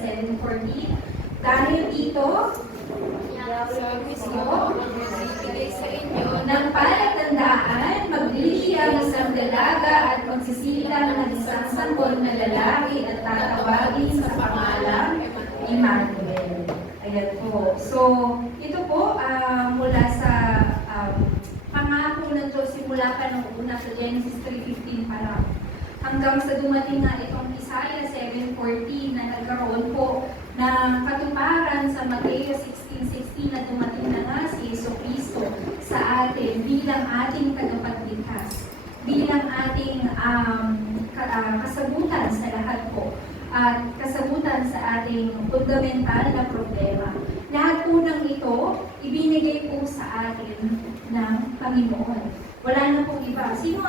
7:14. Dahil dito, Sabi mo, ibigay sa inyo ng palatandaan, magliliyab isang dalaga at magsisilang ng isang sanggol na lalaki at tatawagin sa pangalang Emmanuel. Ayan po. So, ito po mula sa pangako ng Diyos simula pa nung una sa Genesis 3:15 pa lang. Hanggang sa dumating nga itong Isaiah 7:14 na nagkaroon po ng katuparan sa Mateo 16:16 na dumating na nga si Jesucristo sa atin bilang ating tagapagligtas, bilang ating kasagutan sa lahat po, at kasagutan sa ating fundamental na problema. Lahat po ng ito, ibinigay po sa atin ng Panginoon. Wala na pong iba. Sino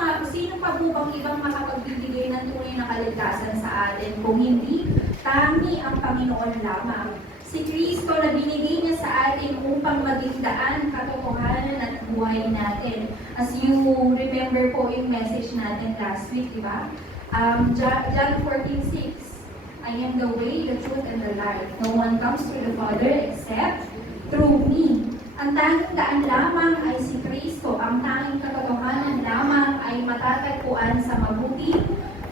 pa po bang ibang makapagbibigay ng tunay na kaligtasan sa atin kung hindi tanging ang Panginoon lamang? Si Kristo na binigay niya sa atin upang maging daan, katotohanan at buhay natin. As you remember po yung message natin last week, di ba? John 14:6, I am the way, the truth, and the life. No one comes to the Father except through me. Ang tanging daan lamang ay si Kristo. Ang tanging katotohanan lamang ay matatagpuan sa mabuting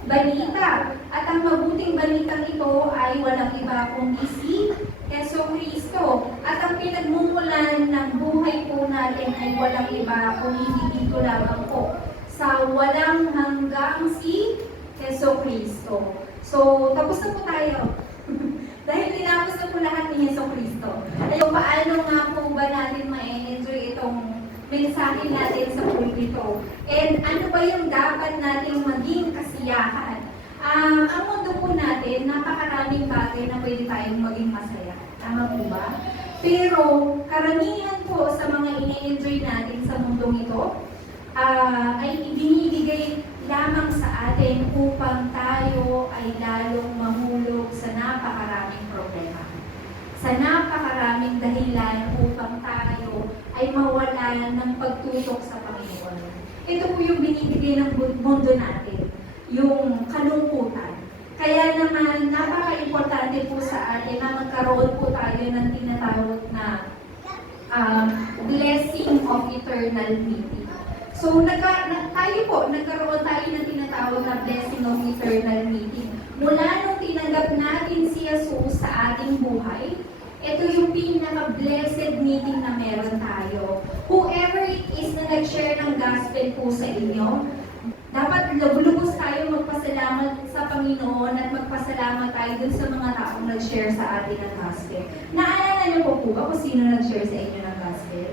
balita. At ang mabuting balitang ito ay walang iba kundi si Jesucristo. At ang pinagmumulan ng buhay po natin ay walang iba kundi dito lamang po sa walang hanggang si Jesucristo. So, tapos na po tayo. Dahil tinapos na po lahat ni Jesucristo. Ayun, paano nga po ba natin ma-enjoy itong mensahe natin sa pulpito? And ano ba yung dapat nating maging kasiyahan? Ang mundo po natin, napakaraming bagay na pwede tayong maging masaya. Tama po ba? Pero karamihan po sa mga ine-enjoy natin sa mundong ito, ay ibinibigay lamang sa atin upang tayo ay lalong mahulog sa napakaraming problema. Sa napakaraming dahilan upang tayo ay mawalan ng pagtutok sa Panginoon. Ito po yung binibigay ng mundo natin, yung kalungkutan. Kaya naman, napaka-importante po sa atin na magkaroon po tayo ng tinatawag na blessing of eternal meeting. So, nagkaroon tayo ng tinatawag na blessing of eternal meeting. Mula nung tinanggap natin si Jesus sa ating buhay, ito yung pinaka-blessed meeting na meron tayo. Whoever it is na nag-share ng gospel po sa inyo, dapat lubos tayo magpasalamat sa Panginoon at magpasalamat tayo dun sa mga taong nag-share sa atin ng gospel. Naalala niyo po ba kung sino nag-share sa inyo ng gospel?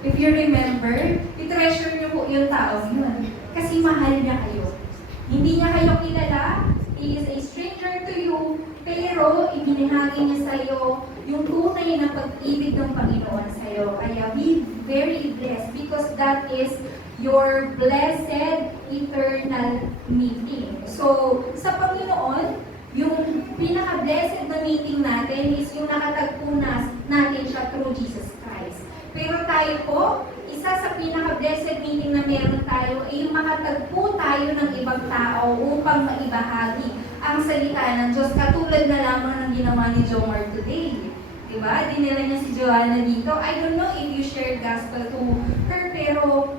If you remember, i-treasure niyo po yung tao yun. Kasi mahal niya kayo. Hindi niya kayo kilala, he is a stranger to you, pero ibinahagi niya sa iyo yung tunay na pag-ibig ng Panginoon sa iyo. Kaya be very blessed because that is your blessed eternal meeting. So, sa Panginoon, yung pinaka-blessed na meeting natin is yung nakatagpo natin siya through Jesus Christ. Pero tayo po, isa sa pinaka-blessed meeting na meron tayo ay yung makatagpo tayo ng ibang tao upang maibahagi ang salita ng Diyos. Katulad na lamang ng ginawa ni Jomar today. Diba? Dinala niya si Joanna dito. I don't know if you shared gospel to her, pero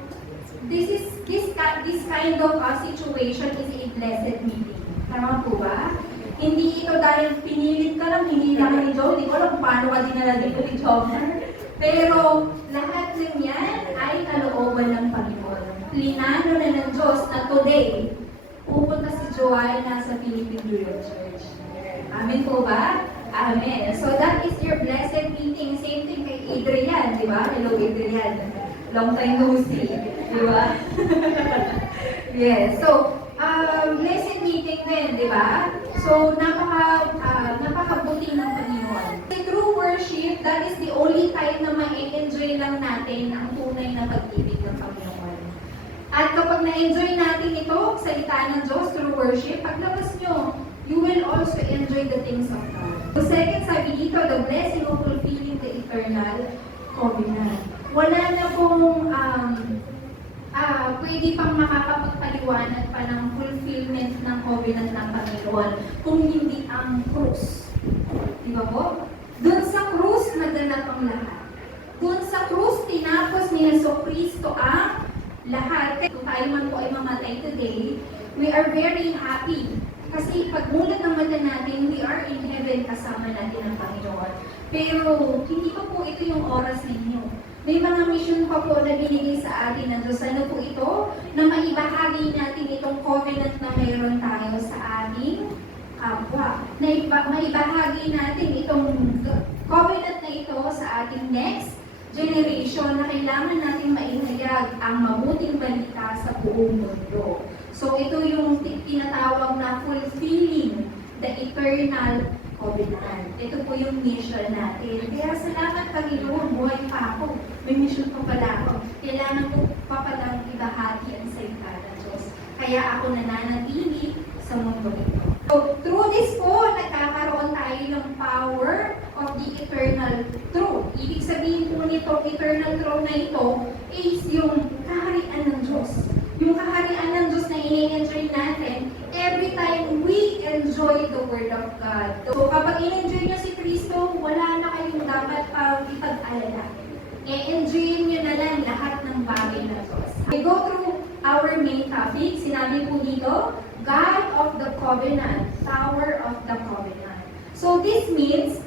this kind of situation is a blessed meeting. Tama po ba? Hindi ito dahil pinilit ka lang, hindi lang ni Joe. Hindi ko alam paano ka dinala dito ni Jomar. Pero lahat ng yan ay kalooban ng Panginoon. Plinano na ng Diyos na today, pupunta si Joanna sa Philippine Junior Church. Amen po ba? Amen. So that is your blessed meeting. Same thing kay Adrian, di ba? Hello Adrian. Long time no see. Di ba? Yes. So, blessed meeting din, di ba? So, napakabuti ng Panginoon. Through worship, that is the only time na ma-enjoy lang natin ang tunay na pag-ibig ng Panginoon. At kapag na-enjoy natin ito, salita ng Diyos through worship, paglabas nyo, you will also enjoy the things of God. So second, sabi dito, the blessing of fulfilling the eternal covenant. Wala na pong pwede pang makakapagpaliwanag pa ng fulfillment ng covenant ng Panginoon kung hindi ang krus. Di ba po? Doon sa krus, naganap ang lahat. Doon sa krus, tinapos ni Jesucristo ang lahat. Kung tayo man po ay mamatay today, we are very happy. Kasi pagmulat ng mata natin, we are in heaven kasama natin ang Panginoon. Pero hindi pa po ito yung oras ninyo. May mga mission pa po na binigay sa atin ng Diyos. Ano po ito? Na maibahagi natin itong covenant na mayroon tayo sa ating kapwa. Maibahagi natin itong covenant na ito sa ating next generation na kailangan natin mainhayag ang mabuting balita sa buong mundo. So ito yung tinatawag na fulfilling the eternal covenant. Ito po yung mission natin. Kaya salamat Panginoon, buhay pa ako. May mission pa pala ako. Kailangan ko pa palang ibahagi ang salita ng Diyos. Kaya ako nananatili sa mundo ito. So, through this po, nagkakaroon tayo ng power of the eternal truth. Ibig sabihin po nito, eternal truth na ito is yung kaharian ng Diyos. Yung kaharian ng Diyos na ini-enjoy natin every time we enjoy the Word of God. So, kapag in-enjoy nyo si Kristo, wala na kayong dapat ipag-alala. I-enjoyin nyo na lang lahat ng bagay ng Diyos. We go through our main topic. Sinabi po dito, God of the Covenant, Tower of the Covenant. So, this means,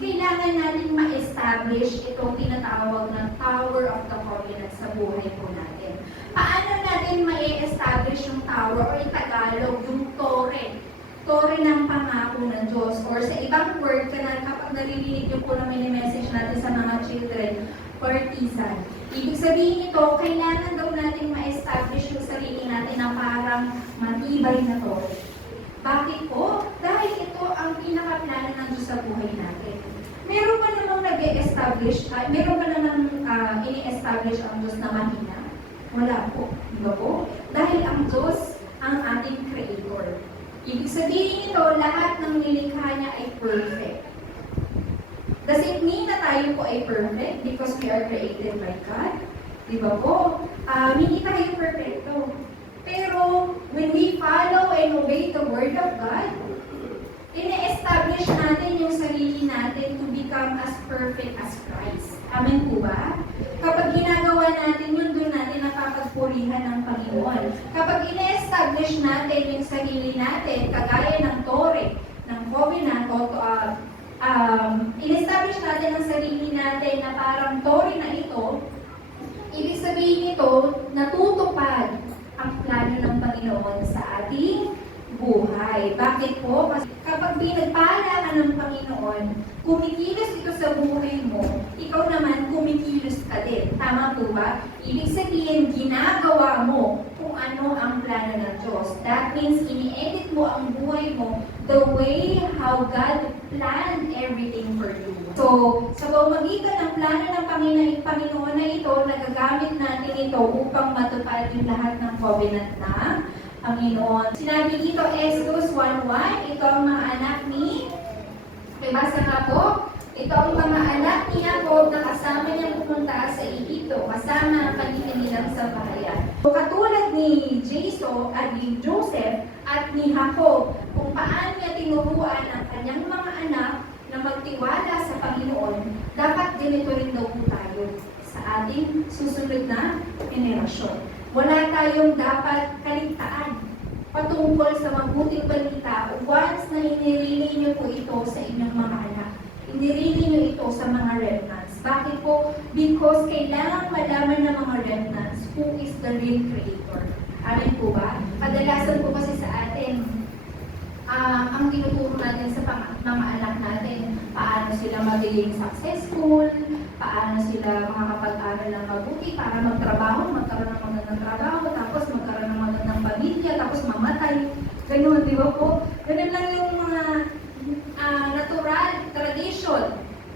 kailangan natin ma-establish itong tinatawag na Tower of the Covenant sa buhay po natin. Paano natin ma-establish yung tower o in Tagalog, yung tore? Tore ng pangako ng Diyos. Or sa ibang word, kapag naririnig niyo po na mini-message natin sa mga children, partisan. Ibig sabihin nito, kailangan daw natin ma-establish yung sarili natin na parang matibay na tore. Bakit po? Dahil ito ang pinaka-plano ng Diyos sa buhay natin. Meron pa namang nag-establish, meron pa namang ini-establish ang Diyos na mahina. Wala po. Diba po? Dahil ang Diyos ang ating Creator. Ibig sabihin ito, lahat ng nilikha niya ay perfect. Does it mean na tayo po ay perfect because we are created by God? Diba po? Hindi tayo perfecto. Pero when we follow and obey the Word of God, ine-establish natin yung sarili natin to become as perfect as Christ. Amen po ba? Kapag ginagawa natin yun, doon natin napapagpurihan ng Panginoon. Kapag ine-establish natin yung sarili natin, kagaya ng tore, ng covenant, in-establish natin ang sarili natin na parang tore na ito, ibig sabihin ito, natutupad ang plano ng Panginoon sa ating buhay. Bakit po? Kasi kapag pinagpala ka ng Panginoon, kumikilos ito sa buhay mo, ikaw naman kumikilos ka din. Tama po ba? Ibig sabihin, ginagawa mo kung ano ang plano ng Diyos. That means, ini-edit mo ang buhay mo the way how God planned everything for you. So, sa pamamagitan ng plano ng Panginoon na ito, nagagamit natin ito upang matupad yung lahat ng covenant na Panginoon. Sinabi dito, Exodus 1:1, ito ang mga anak ni, basa nga po, ito ang mga anak ni Jacob na kasama niyang pumunta sa Egypto, kasama ang kanilang sambahayan. So, katulad ni Jason at ni Joseph at ni Jacob, kung paano niya tinuruan ang kanyang mga anak na magtiwala sa Panginoon, dapat ganito rin daw po tayo sa ating susunod na henerasyon. Wala tayong dapat kaligtaan patungkol sa mabuting balita once na inirili niyo po ito sa inyong mga anak. Inirili niyo ito sa mga remnants. Bakit po? Because kailangan malaman ng mga remnants who is the real creator. Alam po ba? Kadalasan po kasi sa atin, ang tinuturo natin sa mga anak natin, paano sila magiging successful, paano sila makakapag-aral ng mabuti para magtrabaho, magkaroon ng magandang trabaho, tapos magkaroon ng magandang pamilya, tapos mamatay. Ganun, di ba po? Ganun lang yung mga natural, tradition,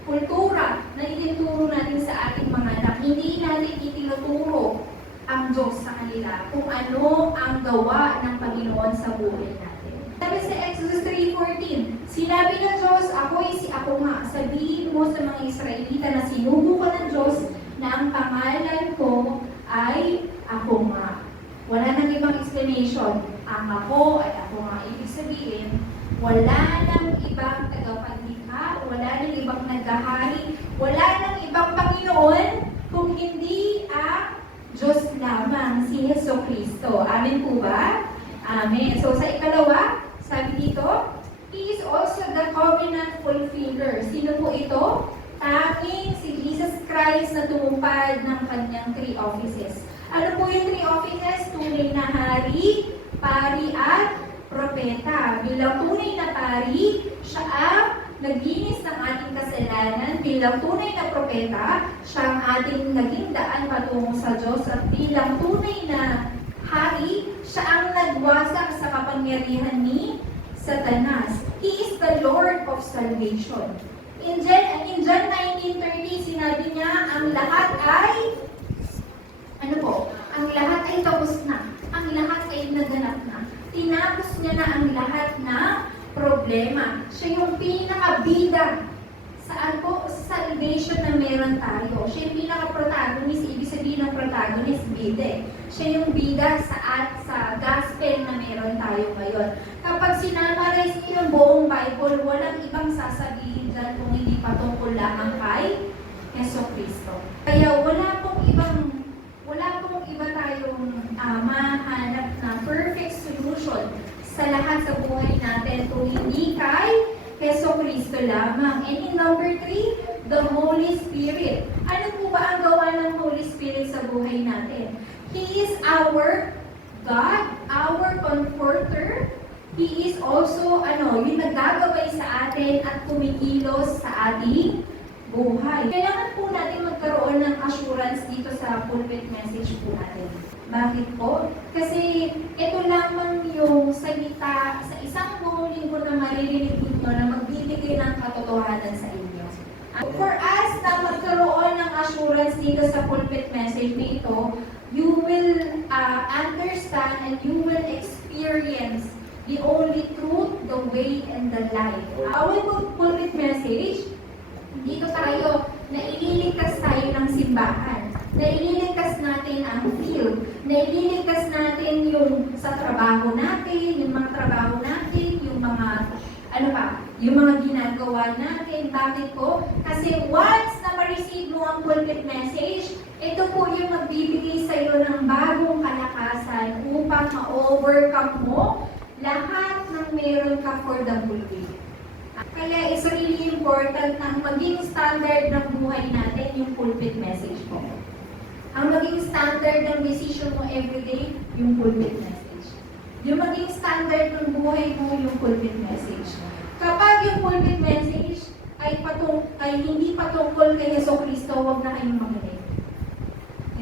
kultura na itinuturo natin sa ating mga anak. Hindi natin itinuturo ang Diyos sa kanila kung ano ang gawa ng Panginoon sa buhay natin. Sabi sa Exodus 3:14, sinabi ng Diyos, ako nga. Sabihin mo sa mga Israelita na sinugo ka ng Diyos na ang pangalan ko ay ako nga. Wala nang ibang explanation. Ang ako ay ako nga. Ibig sabihin, wala nang ibang naghahari. Wala nang ibang Panginoon kung hindi ang Diyos lamang, si Jesucristo. Amen po ba? Amen. So sa ikalawa, sabi dito, He is also the covenant fulfiller. Sino po ito? Tanging si Jesus Christ na tumupad ng kanyang three offices. Ano po yung three offices? Tunay na hari, pari at propeta. Bilang tunay na pari, siya ang naglinis ng ating kasalanan. Bilang tunay na propeta, siya ang ating naging daan patungo sa Diyos. At bilang tunay na hari, siya ang nagwasak sa kapangyarihan ni Satanas. He is the Lord of salvation. In John 19:30, sinabi niya, ang lahat ay, ang lahat ay tapos na. Ang lahat ay naganap na. Tinapos niya na ang lahat na problema. Siya yung pinakabida saan po salvation na meron tayo. Siya yung pinaka-protagonist. Ibig sabihin ng protagonist, bida. Siya yung bida sa gospel na meron tayo ngayon. Kapag sinamarize niyo yung buong Bible, walang ibang sasabihin dyan kung hindi patungkol lamang kay Jesucristo. Kaya wala pong iba tayong mahanap na perfect solution sa lahat sa buhay natin kung hindi kay Jesucristo lamang. And in number 3, the Holy Spirit. Ano po ba ang gawa ng Holy Spirit sa buhay natin? He is our God, our comforter. He is also, yung nagagabay sa atin at kumikilos sa ating buhay. Kailangan po natin magkaroon ng assurance dito sa pulpit message po natin. Bakit po? Kasi ito lamang yung salita sa isang buong linggo na maririnig ninyo na magbibigay ng katotohanan sa inyo. For us na magkaroon ng assurance dito sa pulpit message nito, you will understand and you will experience the only truth, the way, and the life. Our pulpit message, dito tayo, naililigtas tayo ng simbahan. Naililigtas natin ang field. Naililigtas natin yung sa trabaho natin, yung mga trabaho natin, yung mga, yung mga ginagawa natin. Bakit po? Kasi once na ma-receive mo ang pulpit message, ito po yung magbibigay sa iyo ng bagong kalakasan upang ma-overcome mo lahat ng meron ka for the whole day. Kaya is really important na maging standard ng buhay natin yung pulpit message mo. Ang maging standard ng decision mo everyday, yung pulpit message. Yung maging standard ng buhay mo, yung pulpit message. Kapag yung pulpit message ay hindi patungkol kay Jesucristo, huwag na kayong makinig.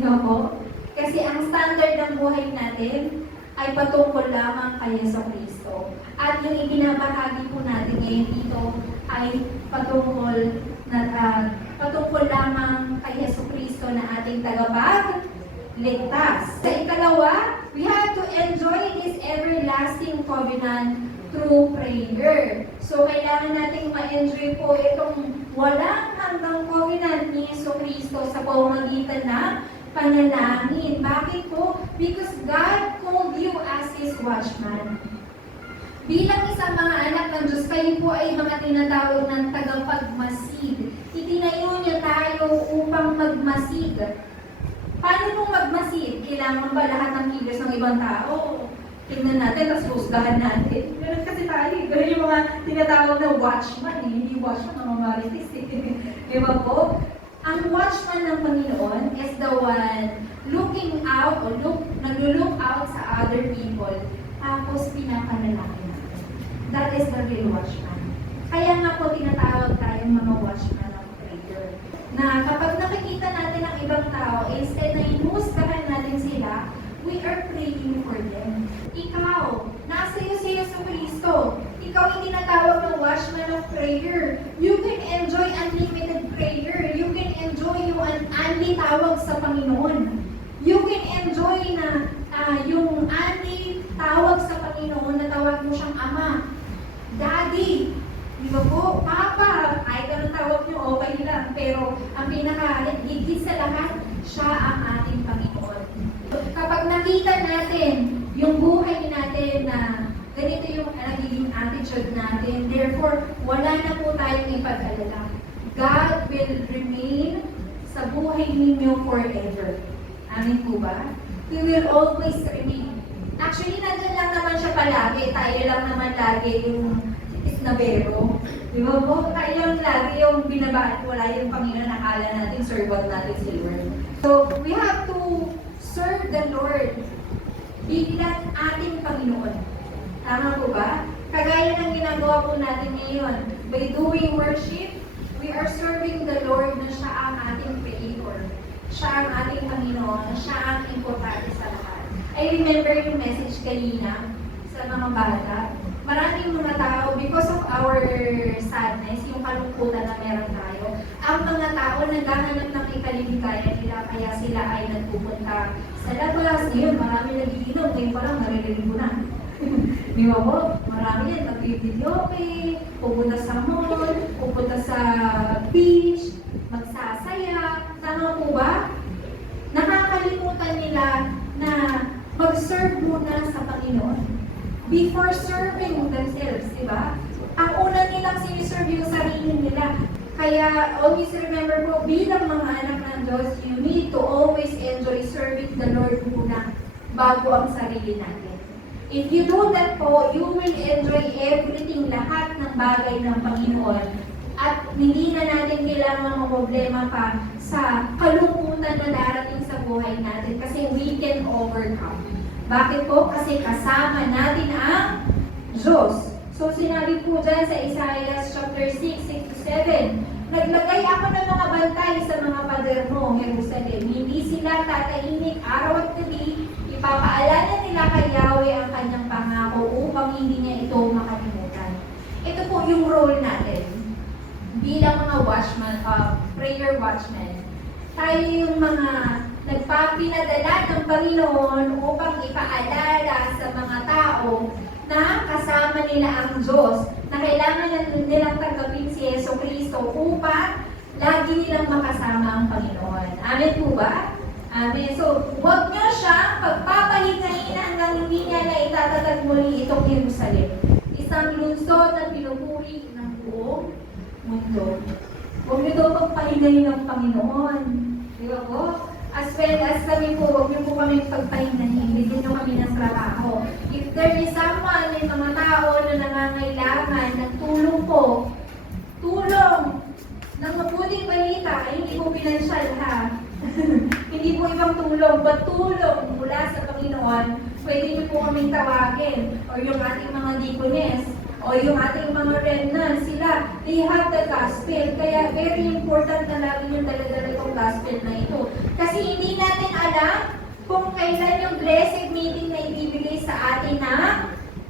Po? Kasi ang standard ng buhay natin ay patungkol lamang kay Jesucristo. At yung ibinabahagi po natin ngayon dito ay patungkol lamang kay Jesucristo na ating tagapagligtas. Sa ikalawa, we have to enjoy this everlasting covenant through prayer. So, kailangan nating ma-enjoy po itong walang hanggang covenant ni Jesucristo sa pamamagitan ng panalangin. Bakit po? Because God called you as His watchman. Bilang isang mga anak ng Diyos, kayo po ay mga tinatawag ng tagapagmasid. Itinayo niya tayo upang magmasid. Paano pong magmasid? Kailangan ba lahat ng kilos ng ibang tao? Tingnan natin, tapos husgahan natin. Ganun kasi tayo. Ganun yung mga tinatawag na watchman. Hindi watchman, mga marites. Di ba po? Ang watchman ng Panginoon is the one looking out or nag-look out sa other people, tapos pinapanalangin natin. That is the real watchman. Kaya nga po tinatawag tayong mga watchman of prayer. Na kapag nakikita natin ang ibang tao, instead na inuhusgahan natin sila, we are praying for them. Ikaw, nasa iyo si Jesucristo. Ikaw yung tinatawag ng watchman of prayer. You can enjoy unlimited prayer. You can enjoy yung unli tawag sa Panginoon. You can enjoy na yung unli tawag sa Panginoon na tawag mo siyang Ama, Daddy, di ba po? Papa, ay ganun tawag nyo, okay lang. Pero ang pinaka-higit sa lahat, siya ang ating Panginoon. Kapag nakita natin yung buhay natin na ganito yung nagiging attitude natin, therefore, wala na po tayong ipag-alala. God will remain sa buhay ninyo forever. Amin po ba? He will always remain. Actually, nandun lang naman siya palagi. Tayo lang naman lagi yung isnabero. Di ba po? Tayo lang lagi yung binabaan. Wala yung Panginoon, nakala natin, servant natin si Lord. So, we have to serve the Lord bilang ating Panginoon. Tama po ba? Kagaya ng ginagawa po natin ngayon. By doing worship, we are serving the Lord na siya ang ating Creator. Siya ang ating Panginoon. Siya ang importante sa lahat. I remember yung message kanina sa mga bata. Maraming mga tao, because of our sadness, yung kalungkutan na meron tayo, ang mga tao naghahanap ng ikaligayahan nila, kaya sila ay nagpupunta sa labas. Ngayon, marami nagiinom. Ngayon pa lang, naririnig ko na. Di ba po? Marami yan, mag-videoke, pupunta sa mall, pupunta sa beach, magsasaya. Tama po ba? Nakakalimutan nila na mag-serve muna sa Panginoon before serving themselves, di ba? Ang una nilang siniserve yung sarili nila. Kaya always remember po, bilang mga anak ng Diyos, you need to always enjoy serving the Lord muna bago ang sarili natin. If you do that po, you will enjoy everything, lahat ng bagay ng Panginoon. At hindi na natin kailangan mga problema pa sa kalungkutan na darating sa buhay natin kasi we can overcome. Bakit po? Kasi kasama natin ang Diyos. So sinabi po dyan sa Isaiah chapter 6:6-7, naglagay ako ng mga bantay sa mga pader mo, Jerusalem. Hindi sila tatahimik araw at gabi. Ipapaalala nila kay Yahweh ang kanyang pangako upang hindi niya ito makalimutan. Ito po yung role natin bilang mga watchman, prayer watchmen. Tayo yung mga nagpapinadala ng Panginoon upang ipaalala sa mga tao na kasama nila ang Diyos, na kailangan nilang tanggapin si Yeso Cristo upang lagi nilang makasama ang Panginoon. Amen po ba? Amen. So, huwag niyo siyang pagpapahingahin hanggang hindi niya na itatatag muli itong Jerusalem. Isang lungsod na pinupuri ng buong mundo. Huwag niyo daw pagpahingahin ng Panginoon. Di ba po? As well as kami po, huwag niyo po kami pagpahingahin. Bigyan niyo kami ng trabaho. If there is someone, may mga tao na nangangailangan ng tulong po, tulong ng mabuting balita, ay hindi po pinansyal ha. Hindi po ibang tulong, but tulong mula sa Panginoon, pwede niyo po kaming tawagin, o yung ating mga deaconess, o yung ating mga remnants, sila, they have the gospel. Kaya very important na lagi yung dala-dala itong gospel na ito. Kasi hindi natin alam kung kailan yung blessed meeting na ibibigay sa atin ng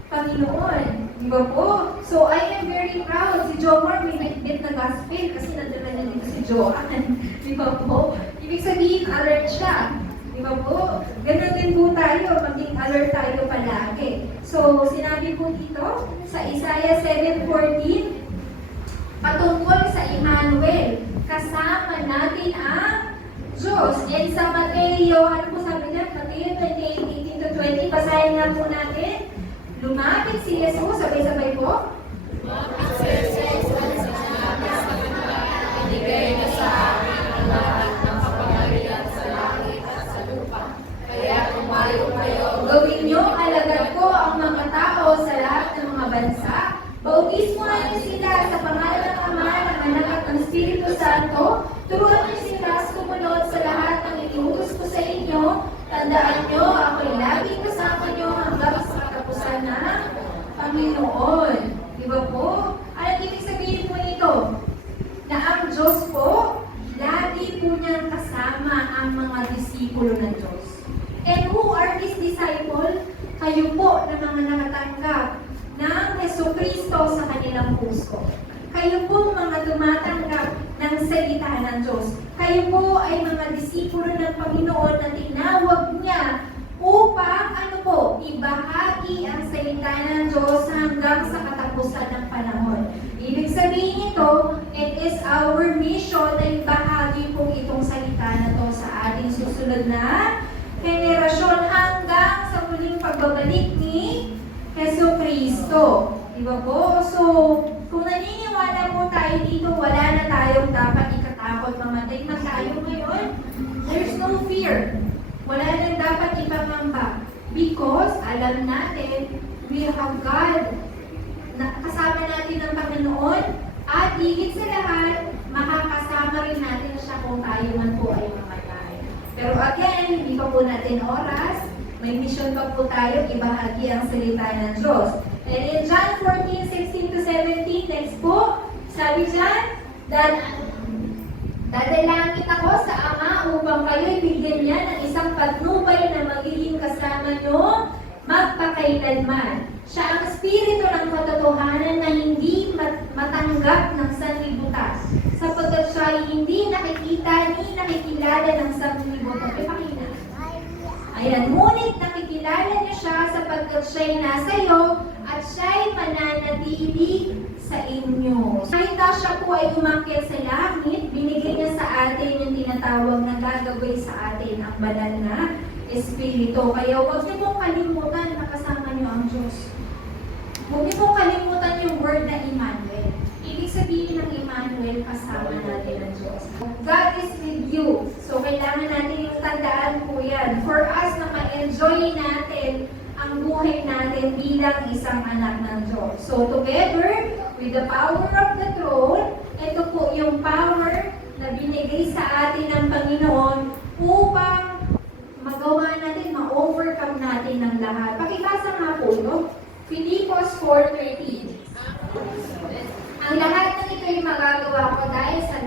Panginoon. Di ba po? So, I am very proud. Si Jomar may nagbit na gospel kasi nadala na dito si Joanne. Di ba po? Ibig sabihin, alert siya. Di ba po? Ganun din po tayo. Maging alert tayo palagi. So, sinabi po dito sa Isaiah 7:14, patungkol sa Emmanuel, kasama natin ang Diyos. And sa Mateo, ano po sabi niya? Mateo 28:18-20, basahin nga po natin. Lumapit si Jesus, sabay-sabay po. Lumapit si Jesus at sinabi sa kanya, ibigay na sa akin ang lahat ng kapangyarihan sa langit at sa lupa. Kaya tumayo kayo. Gawin niyo alagad ko ang mga tao sa lahat ng mga bansa. Bautismuhan niyo sila sa pangalan ng Ama, ng Anak at ng Espiritu Santo. Turuan niyo sila sumunod sa lahat ng itinutos ko sa inyo. Tandaan niyo, ako'y laging kasama niyo hanggang sa katapusan ng Panginoon. Di ba po? Anong ibig sabihin po nito? Na ang Diyos po, lagi po niyang kasama ang mga disipulo ng Diyos. And who are these disciples? Kayo po na mga nakatanggap ng Jesucristo sa kanilang puso. Kayo po mga tumatanggap ng salita ng Diyos. Kayo po ay mga disipulo ng Panginoon na tinawag niya upang ibahagi ang salita ng Diyos hanggang sa katapusan ng panahon. Ibig sabihin ito, it is our mission na ibahagi po itong salita na to sa ating susunod na henerasyon hanggang sa muling pagbabalik ni Jesucristo. Diba po? So, kung naniniwala po tayo dito, wala na tayong dapat ikatago. tayo ngayon, there's no fear. Wala nang dapat ipangamba. Because alam natin, we have God. Kasama natin ang Panginoon. At higit sa lahat, makakasama rin natin siya kung tayo man po ay mamatay. Pero again, hindi pa po natin oras. May mission pa po tayo, ibahagi ang salita ng Diyos. And in John 14:16-17, next po, sabi dyan, dadalangin ako sa Ama upang kayo'y bigyan niya ng isang patnubay na magiging kasama nyo magpakailanman. Siya ang espiritu ng katotohanan na hindi matanggap ng sanlibutan, sapagkat siya ay hindi nakikita ni nakikilala ng sanlibutan. Ipakita. Ayan, ngunit nakikilala niya siya sapagkat siya ay nasa iyo at siya ay mananatili sa inyo. Kahit na siya po ay umakyat sa langit, binigay niya sa atin yung tinatawag na gagawin sa atin ang banal na Espiritu. Kaya huwag niyo pong kalimutan na kasama niyo ang Diyos. Huwag niyo pong kalimutan yung word na Emmanuel. Ibig sabihin ng Emmanuel, kasama natin ang Diyos. God is with you. So, kailangan natin yung tandaan po yan. For us na ma-enjoy natin ang buhay natin bilang isang anak ng Diyos. So, together, with the power of the throne, ito po yung power na binigay sa atin ng Panginoon upang magawa natin, ma-overcome natin ng lahat. Pakibasa nga po ito. Filipos 4:13. Ang lahat ng ito'y magagawa ko dahil sa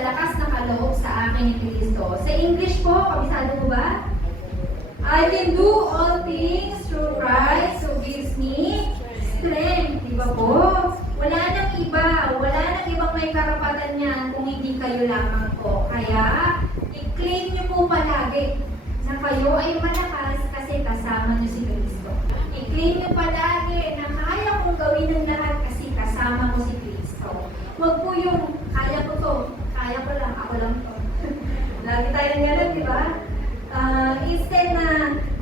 lakas na kaloob sa akin ni Kristo. Sa English po, kabisado mo ba? I can do all things through Christ who gives me strength. Di ba po? Wala nang iba. Wala nang ibang may karapatan niyan kung hindi kayo lamang po. Kaya, i-claim niyo po palagi na kayo ay malakas kasi kasama niyo si Kristo. I-claim niyo palagi na kaya kong gawin ng lahat kasi kasama mo si Kristo. Huwag po yung, kaya ko to, kaya ko lang, ako lang to. Lagi tayong gano'n, di ba? Instead na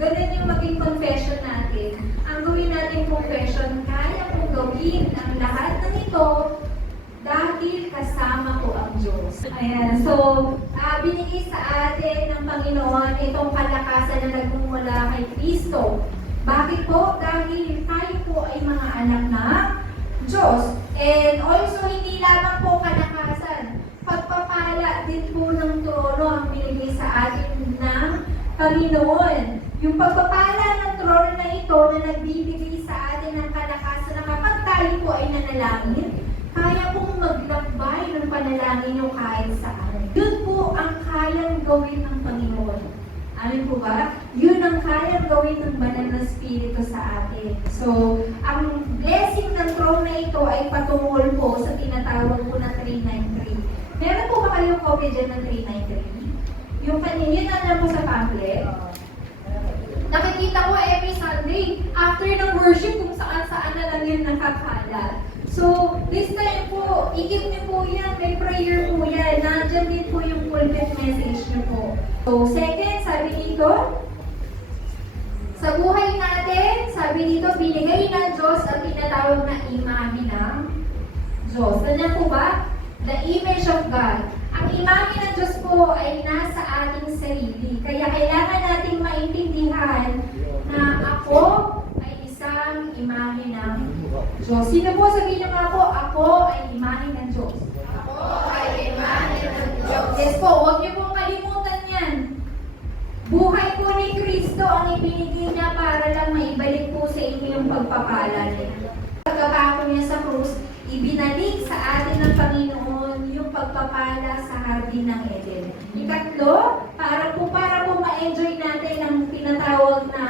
ganun yung maging confession natin, ang gawin natin confession, kaya kong gawin ang lahat ng ito dahil kasama ko ang Diyos. Ayan, so, binigay sa atin ng Panginoon itong kalakasan na nagmumula kay Kristo. Bakit po? Dahil tayo po ay mga anak ng Diyos. And also, hindi lamang po kalakasan. Pagpapala din po ng trono ang binigay sa atin ng Panginoon. Yung pagpapala ng trono na ito na nagbibigay sa atin ng kalakasan na kapag tayo po ay nanalangin, kaya pong maglakbay ng panalangin nyo kahit saan. Yun po ang kayang gawin ng Panginoon. Amin po ba? Yun ang kayang gawin ng banal na Espiritu sa atin. So, ang blessing ng throne na ito ay patungkol po sa tinatawag po na 393. Meron po ba kayong copy dyan ng 393? Yung kanina na po sa pamphlet. Nakikita ko every Sunday, after ng worship, kung saan-saan na lang yun nakakala. So, this time po, ikip niyo po yan, may prayer po yan. Nandyan din po yung pulpit message niyo po. So, second, sabi dito, sa buhay natin, sabi dito, binigay ng Diyos ang tinatawag na imahe ng Diyos. Ganyan po ba? The image of God. Ang imahe ng Diyos po ay nasa ating sarili. Kaya kailangan nating maintindihan na ako ay isang imahe ng Diyos. Sino po sabihin niyo nga po, ako ay imahe ng Diyos. Ako ay imahe ng Diyos. Yes po, huwag niyo pong kalimutan yan. Buhay po ni Kristo ang ibinigay niya para lang maibalik po sa inyo yung pagpapala niya. Pagkapako niya sa krus, ibinalik sa atin ng Panginoon yung pagpapala sa Hardin ng Eden. Ikatlo, para po ma-enjoy natin ang tinatawag na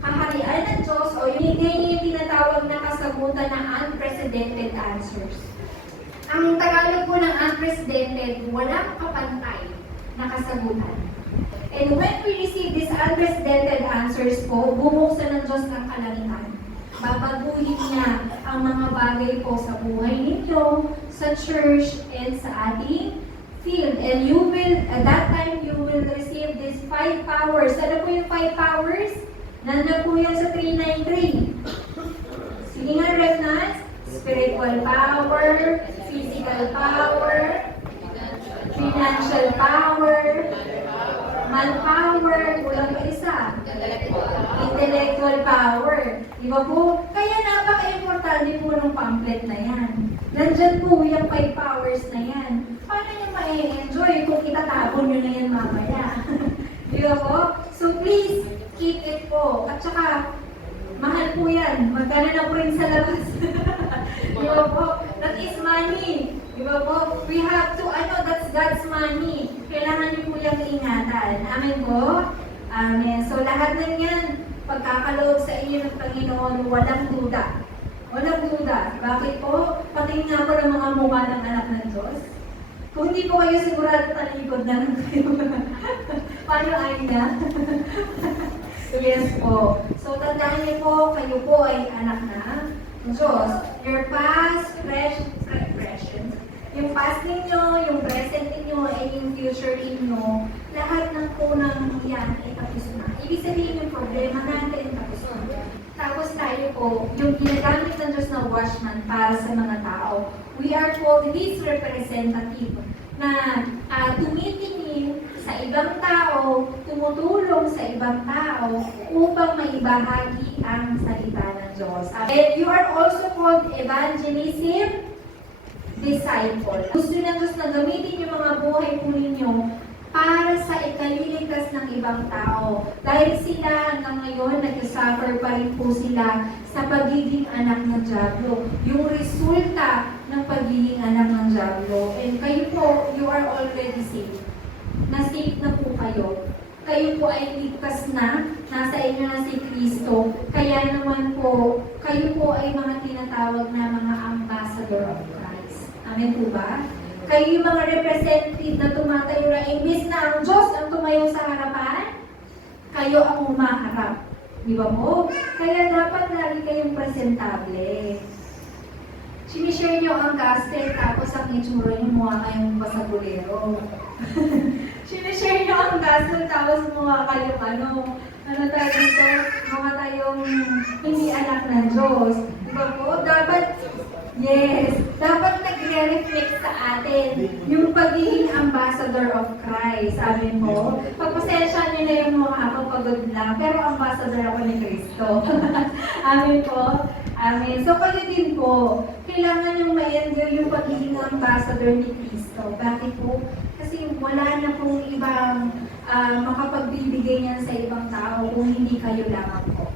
kaharian ng Diyos o yung tinatawag na kasagutan ng unprecedented answers. Ang Tagalog po ng unprecedented, walang kapantay na kasagutan. And when we receive these unprecedented answers po, bubuksan ng Diyos ng kalangitan. Babaguhin niya ang mga bagay po sa buhay ninyo, sa church, and sa ating field. And you will, at that time, you will receive these 5 powers. Ano po yung 5 powers? Nandun po yan sa 393. Sige nga, Regnans. Spiritual power, physical power, financial power, manpower, kulang pa isa, intellectual power. Di ba po? Kaya napaka-importante po ng pamphlet na yan. Nandyan po yung 5 powers na yan. Paano nyo ma-enjoy kung itatapon nyo na yan mamaya? Di ba po? So please, keep it po. At saka, mahal po yan. Magkano na po rin sa labas. Di ba po? That is money. Di ba po? We have to, that's God's money. Kailangan niyo po yung ingatan. Amen po? Amen. So lahat ng yan, pagkakaloob sa inyo ng Panginoon, walang duda. Walang duda. Bakit po? Patingin nga po ng mga mukha ng anak ng Diyos. Kung hindi po kayo sigurado talikod na lang kayo. Paano ay niya? Yes po. So tandaan niyo po, kayo po ay anak ng Diyos. Your past, present, yung past ninyo, yung present ninyo, and yung future ninyo, lahat ng po ng yan ay tapos na. Ibig sabihin yung problema natin, tapos na. Tapos tayo po, yung ginagamit ng Diyos na watchman para sa mga tao, we are called His representative na tumitingin sa ibang tao, tumutulong sa ibang tao upang maibahagi ang salita ng Diyos. And you are also called evangelism disciple. Gusto ng Diyos na gamitin yung mga buhay po ninyo para sa ikaliligtas ng ibang tao. Dahil sila hanggang ngayon, nag-suffer pa rin po sila sa pagiging anak ng Diablo. Yung resulta ng pagiging anak ng Diablo. And kayo po, you are already saved. Na-saved na po kayo. Kayo po ay ligtas na, nasa inyo na si Kristo. Kaya naman po, kayo po ay mga tinatawag na mga ambassador of Christ. Amen po ba? Kayo yung mga representative na tumatayo na imbis na ang Diyos ang tumayo sa harapan, kayo ang umaharap. Di ba mo? Kaya dapat lagi kayong presentable. Sinishare nyo ang gospel tapos ang itsura nyo mukha kayong basagulero. Sinishare nyo ang gospel tapos mukha kayong ano tayo dito, mukha tayong hindi anak ng Diyos. Di ba po? Dapat nagre-reflect sa atin yung pagiging ambassador of Christ. Sabi mo, pagpasensya niyo na yung mukha ko pagod lang, pero ambassador ako ni Kristo. Amen po. Amen. So kayo din po, kailangan yung ma-enjoy yung pagiging ambassador ni Kristo. Bakit po? Kasi wala na pong ibang makapagbibigay niyan sa ibang tao kung hindi kayo lamang po.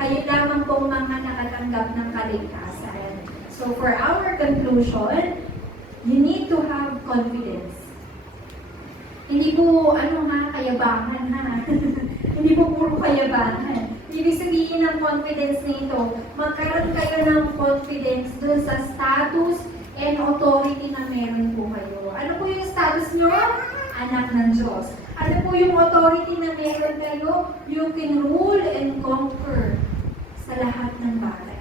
Kayo lamang po mga nakatanggap ng kaligtasan. So for our conclusion, you need to have confidence. Hindi po, kayabangan ha. Hindi po puro kayabangan. Ibig sabihin ng confidence nito, magkaroon kayo ng confidence dun sa status and authority na meron po kayo. Ano po yung status nyo? Anak ng Diyos. Ano po yung authority na meron kayo? You can rule and conquer sa lahat ng bagay.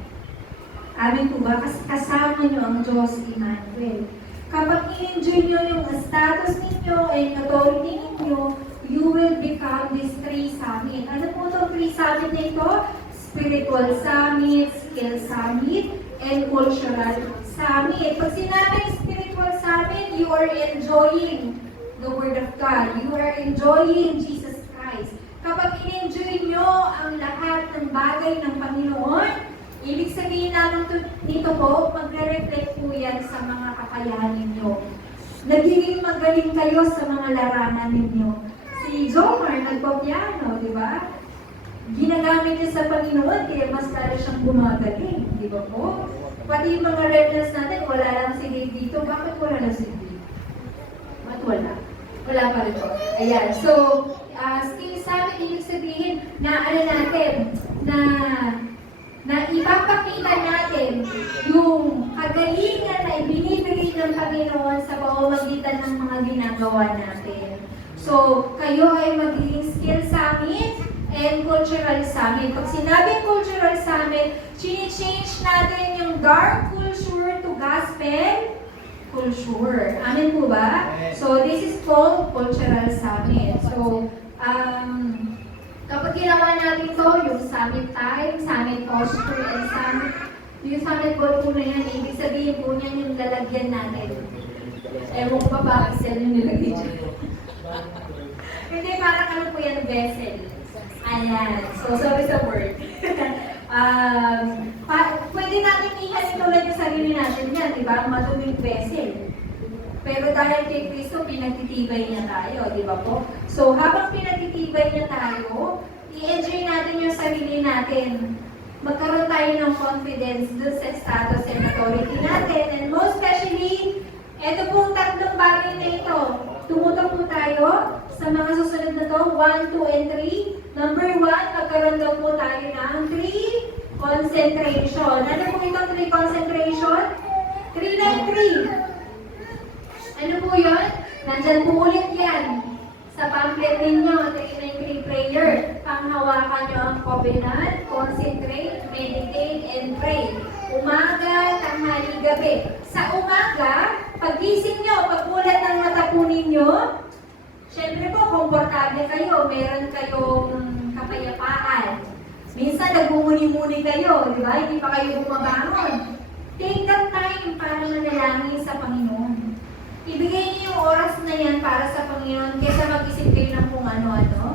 Amin po ba? Kasama nyo ang Diyos, Emmanuel. Kapag i-enjoy nyo yung status ninyo and authority ninyo, you will become this 3 summit. Ano po itong 3 summit na ito? Spiritual summit, skill summit, and cultural summit. Pag sinabing spiritual summit, you are enjoying the Word of God. You are enjoying Jesus Christ. Kapag in-enjoy nyo ang lahat ng bagay ng Panginoon, ibig sabihin naman nito po, magre-reflect po yan sa mga kakayahan ninyo. Nagiging magaling kayo sa mga larangan ninyo. Si Jomar, nagpa-piano, di ba? Ginagamit niya sa Panginoon, kaya mas lalo siyang gumagaling, di ba po? Pati yung mga redness natin, wala lang si Dave dito. Bakit wala lang si Dave? Ba't wala? Wala pa rin po. Ayan, so, skill sa amin, ibig sabihin na na ipapakita natin yung kagalingan na ibinibigay ng Panginoon sa pamamagitan ng mga ginagawa natin. So, kayo ay magiging skill summit and cultural summit. Pag sinabing cultural summit, change natin yung dark culture to gospel culture. Amen po ba? So, this is called cultural summit. So, kapag ginawa natin ito, yung summit time, summit posture, and yung summit goal po na yan, ibig sabihin po niyan yung lalagyan natin. Ewan ko ba bakit cell yung nilagay dyan. Hindi, parang ano po yan, vessel. Ayan. So, sorry sa word. Pwede natin ihalin tulad yung sarili natin yan, di ba? Maduming vessel. Pero dahil kay Kristo, pinagtitibay niya tayo, di ba po? So, habang pinagtitibay niya tayo, i-enjoy natin yung sarili natin. Magkaroon tayo ng confidence dun sa status and authority natin. And most especially, ito pong tatlong bagay na ito. Tumutok po tayo sa mga susunod na to, 1, 2, and 3. Number 1, magkaroon daw po tayo ng 3 concentration. Ano po itong 3 concentration? 3 like 3. Ano po yun? Nandyan po ulit yan. Sa pamphlet ninyo, 393 prayer. Panghawakan nyo ang covenant, concentrate, meditate, and pray. Umaga, tanghali, gabi. Sa umaga, pagising nyo, pagmulat ng mata po ninyo, syempre po, komportable kayo. Meron kayong kapayapaan. Minsan, nagmumuni-muni kayo, di ba? Hindi pa kayo bumabangon. Take that time para manalangin sa Panginoon. Ibigay niyo yung oras na yan para sa Panginoon kaysa mag-isip kayo ng kung ano-ano.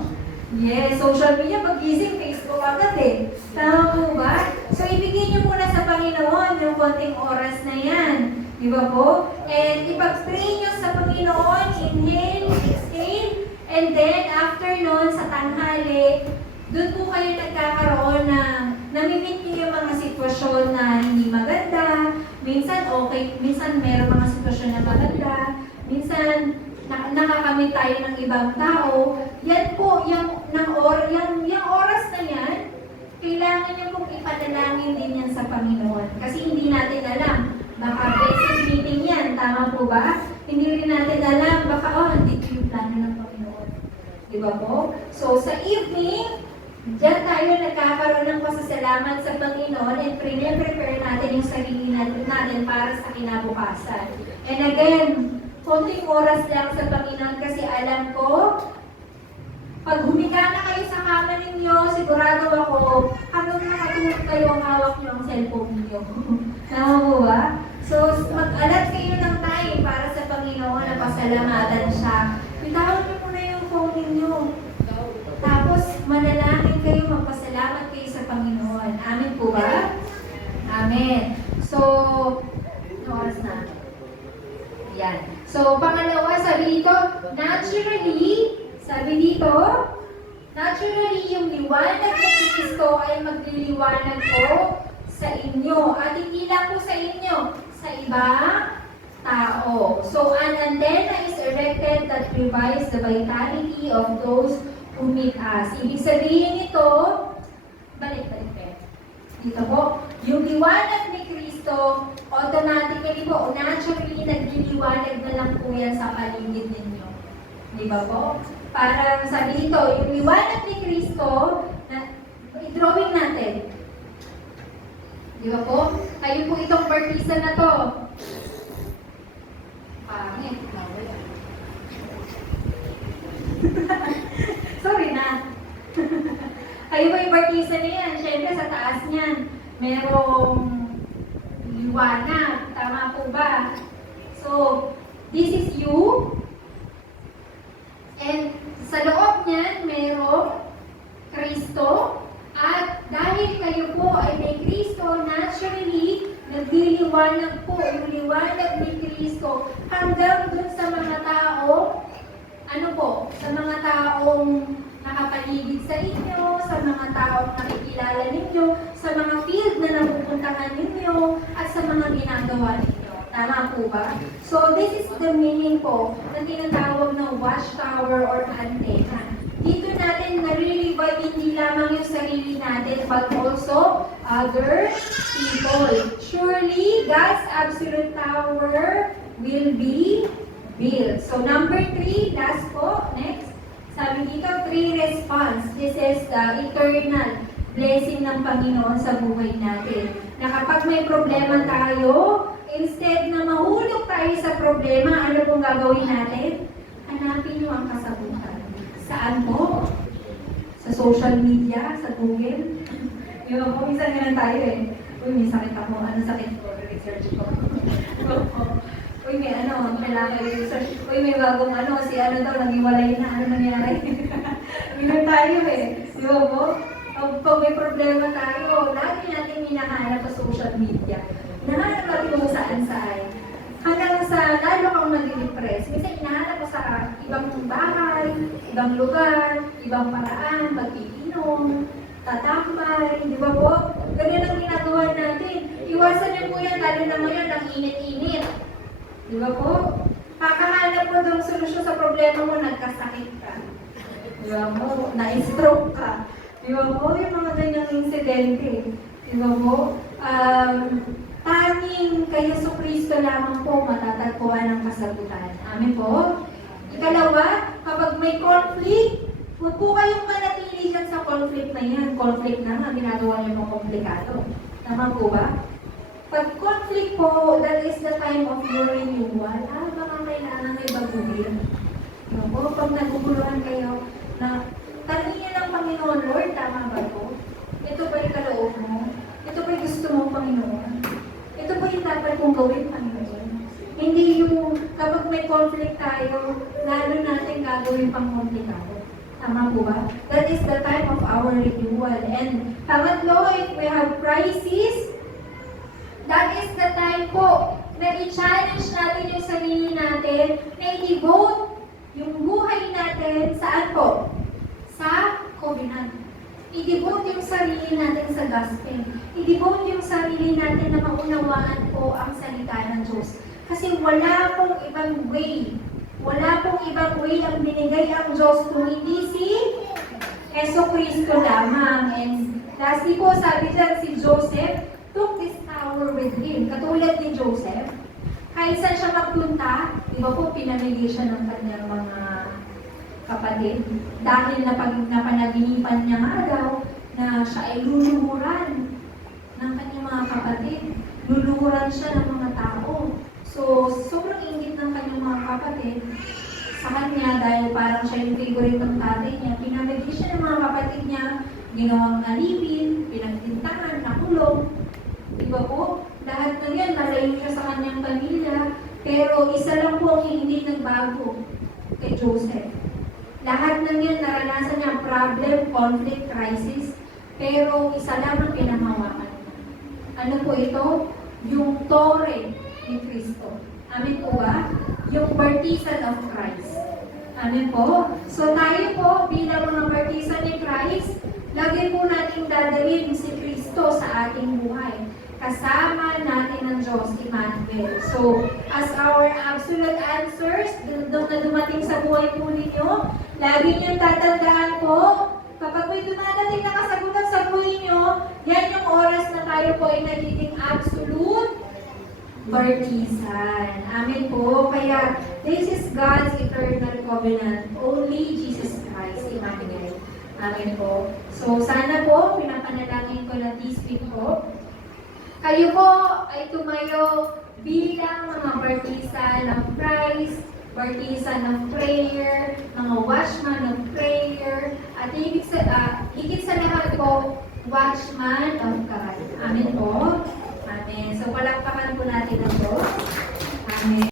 Yes, social media, pag-isip, Facebook agad eh. Tama po ba? So, ibigay niyo muna sa Panginoon yung konting oras na yan. Di ba po? And ipag-pray niyo sa Panginoon, inhale, exhale, and then after nun, sa tanghali, doon po kayo nagkakaroon ng namimit niyo yung mga sitwasyon na hindi maganda. Minsan okay, minsan meron mga sitwasyon na maganda. Minsan nakakamit tayo ng ibang tao. Yan po, yung oras na yan, kailangan niyo pong ipanalangin din yan sa Panginoon. Kasi hindi natin alam. Baka blessing meeting yan, tama po ba? Hindi rin natin alam, baka hindi yung plano ng Panginoon. Di ba po? So sa evening, diyan tayo nagkakaroon ng pasasalamat sa Panginoon and prepare natin yung sarili natin para sa kinabukasan. And again, konting oras lang sa Panginoon kasi alam ko, pag humiga na kayo sa kama ninyo, sigurado ako, hanggang nakatulog kayo ang hawak nyo ang cellphone ninyo. Tama po ba? So, mag-alat kayo ng time para sa Panginoon na pasalamatan siya. Bitawin niyo muna yung phone ninyo. Tapos, manalangin kayo, magpasalamat kayo sa Panginoon. Amen po ba? Amen. So, oras na. Yan. So, pangalawa, sabi dito, naturally, yung liwanag ng Kristo ay magliliwanag po sa inyo. At hindi lang po sa inyo, sa ibang tao. So, an antenna is erected that provides the vitality of those who meet us. Ibig sabihin nito, balik. Dito po, yung liwanag ni Kristo, automatically po, naturally, nagliliwanag na lang po yan sa paligid ninyo. Di ba po? Para sabi dito, yung liwanag ni Kristo, i-drawing natin. Di ba po? Kayo po itong partisan na to. Pangit. Sorry na. Kayo ba yung partisan na yan? Siyempre sa taas niyan, merong liwanag. Tama po ba? So, this is you. And sa loob niyan, merong Kristo. At dahil kayo po ay may Kristo, naturally, nagliliwanag po yung liwanag ni Kristo hanggang dun sa mga tao, ano po, sa mga taong nakapaligid sa inyo, sa mga taong nakikilala ninyo, sa mga field na napupuntahan ninyo, at sa mga ginagawa ninyo. Tama po ba? So, this is the meaning po na tinatawag na watchtower or antenna. Dito natin nare-revive hindi lamang yung sarili natin, but also other people. Surely, God's absolute power will be built. So, number 3, last po, next. Sabi dito, 3 response. This is the eternal blessing ng Panginoon sa buhay natin. Na kapag may problema tayo, instead na mahulog tayo sa problema, ano pong gagawin natin? Hanapin nyo ang kasagutan. Saan po? Sa social media? Sa Google? Yun po, minsan ganun tayo eh. Uy, may sakit ako. Ano sakit ko? Research ko. Uy, may ano, kailangan kayo research. Uy, may bagong si ano daw, nag-iwalay na, ano nangyari? Ganun tayo Di ba po? Pag may problema tayo, lagi natin hinahanap sa social media. Hinahanap natin kung saan-saan. Hanggang sa lalo kang nag-depress. Minsan hinahanap mo sa ibang bahay, ibang lugar, ibang paraan, pag-iinom, tatambay, di ba po? Ganyan ang ginagawa natin. Iwasan niyo po yan, lalo na ngayon, ang init-init. Di ba po? Kakahanap mo ng solusyon sa problema mo, nagkasakit ka. Di ba mo? Na-stroke ka. Di ba po? Yung mga ganyang insidente. Di ba po? Tanging kay Yesu Cristo lamang po matatagpuan ang kasagutan. Amen po? Ikalawa, kapag may conflict, huwag po kayong manatili dyan sa conflict na yan. Conflict na nga, ginagawa niyo mo komplikado. Tama po ba? Pag conflict po, that is the time of your renewal. Baka kailangan may baguhin. No po, pag naguguluhan kayo, na tanong niyo lang, Panginoon, Lord, tama ba ito? Ito ba yung kaloob mo? Ito ba yung gusto mo, Panginoon? Ito ba yung dapat kong gawin, Panginoon? Hindi yung kapag may conflict tayo, lalo natin gagawin pang komplikado. Tama po ba? That is the time of our renewal. And pangatlo, if we have crisis, that is the time po na i-challenge natin yung sarili natin, na i-devote yung buhay natin saan po? Sa covenant. I-devote yung sarili natin sa gospel. I-devote yung sarili natin na maunawaan po ang salita ng Diyos. Kasi wala pong ibang way. Wala pong ibang way ang binigay ang Diyos kung hindi si Yesu Cristo lamang. And lastly po, sabi dyan, si Joseph took this power with him. Katulad ni Joseph, kahit saan siya magpunta, di ba po, pinamigay siya ng kanyang mga kapatid. Dahil napanaginipan niya nga daw na siya ay luluhuran ng kanyang mga kapatid. Luluhuran siya ng mga tao. So, sobrang ingit ng kanyang mga kapatid sa kanya dahil parang siya yung favorite ng tatay niya. Pinamigay siya ng mga kapatid niya, ginawang alipin, pinagtintahan, nakulong. Diba po? Lahat na yan, malayo siya sa kanyang pamilya. Pero isa lang po ang hindi nagbago kay Joseph. Lahat ng yan, naranasan niya problem, conflict, crisis. Pero isa lang ang pinamawakan niya. Ano po ito? Yung tore ni Cristo. Amen po ba? Yung partisan of Christ. Amen po? So tayo po, bilang mga partisan ni Christ, lagi po natin dadalhin si Cristo sa ating buhay. Kasama natin ang Diyos, Emmanuel. So, as our absolute answers, na dumating sa buhay po ninyo, lagi niyong tatandaan po, kapag may dumadating na kasagutan sa buhay niyo, yan yung oras na tayo po ay nagiging absolute partisan. Amen po. Kaya, this is God's eternal covenant. Only Jesus Christ, Emmanuel. Amen po. So, sana po, pinapanalangin ko na this week po, kayo po ay tumayo bilang mga partisan of Christ, partisan of prayer, mga watchman of prayer, at higit sa lahat po, watchman of God. Amen po. Amen. So, palakpakan po natin ang Diyos. Amen.